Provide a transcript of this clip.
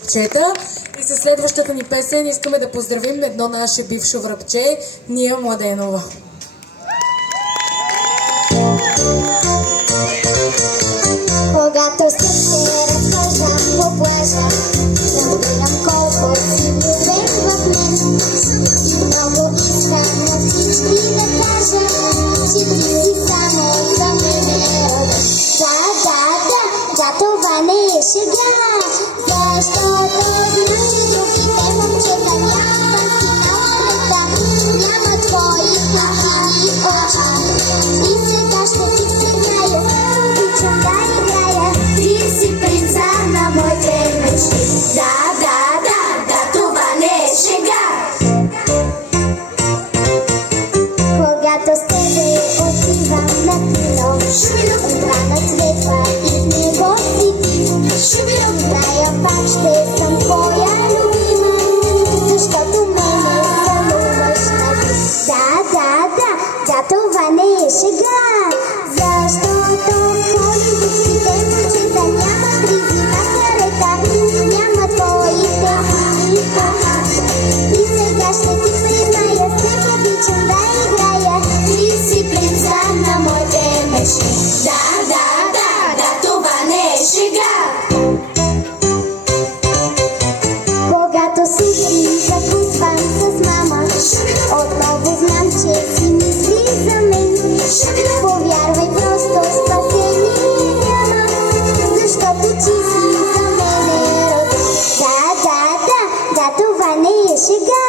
врабчета. И със следващата ни песен искаме да поздравим едно наше бившо врабче, Ния Младенова. Когато се разхождам по плажа, намирам колко си влюбен в мен. И много искам на всички да кажа, че ти си само за мене роден. Да, това не е шега, защото знам, че другите момчета нямат финалната, няма твои сини очи. И сега ще ти призная, обичам да играя, ти си принца на моите мечти. Да, това не е шега. Когато с тебе отивам на кино, екрана светва и в него си ти. Зная пак ще съм твоя любима, защото мене сънуваш на ти. Да, това не е шега, защото холивудските момчета нямат кризи на карета, няма твоите сини очи. И сега ще ти призная, с теб обичам да играя, ти си принца на моите мечти. Да, това не е шега. Когато сутрин закусвам с мама, отново знам, че си мисли за мен. Повярвай, просто спасение няма, защото ти си за мене роден. Да, това не е шега.